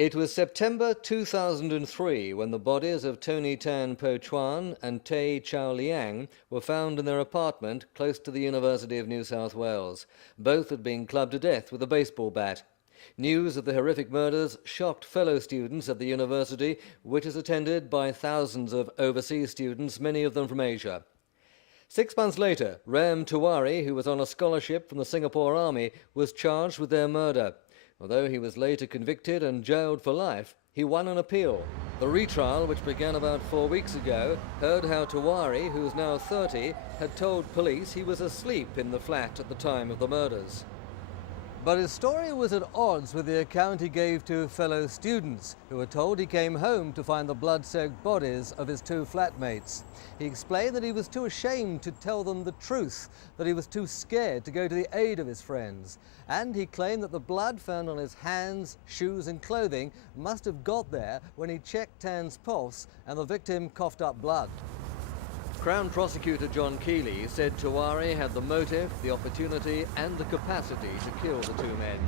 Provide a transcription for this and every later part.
It was September 2003 when the bodies of Tony Tan Po Chuan and Tay Chow Liang were found in their apartment close to the University of New South Wales. Both had been clubbed to death with a baseball bat. News of the horrific murders shocked fellow students at the university, which is attended by thousands of overseas students, many of them from Asia. 6 months later, Ram Tiwari, who was on a scholarship from the Singapore Army, was charged with their murder. Although he was later convicted and jailed for life, he won an appeal. The retrial, which began about 4 weeks ago, heard how Tiwari, who is now 30, had told police he was asleep in the flat at the time of the murders. But his story was at odds with the account he gave to fellow students, who were told he came home to find the blood-soaked bodies of his two flatmates. He explained that he was too ashamed to tell them the truth, that he was too scared to go to the aid of his friends. And he claimed that the blood found on his hands, shoes and clothing must have got there when he checked Tan's pulse and the victim coughed up blood. Crown Prosecutor John Keeley said Tiwari had the motive, the opportunity and the capacity to kill the two men.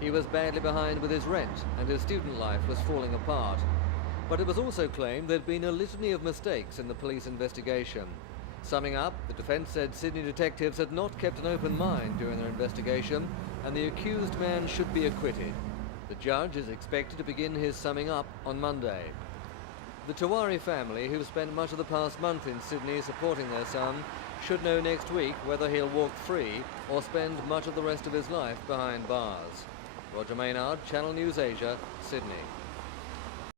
He was badly behind with his rent and his student life was falling apart. But it was also claimed there'd been a litany of mistakes in the police investigation. Summing up, the defence said Sydney detectives had not kept an open mind during their investigation and the accused man should be acquitted. The judge is expected to begin his summing up on Monday. The Tiwari family, who've spent much of the past month in Sydney supporting their son, should know next week whether he'll walk free or spend much of the rest of his life behind bars. Roger Maynard, Channel News Asia, Sydney.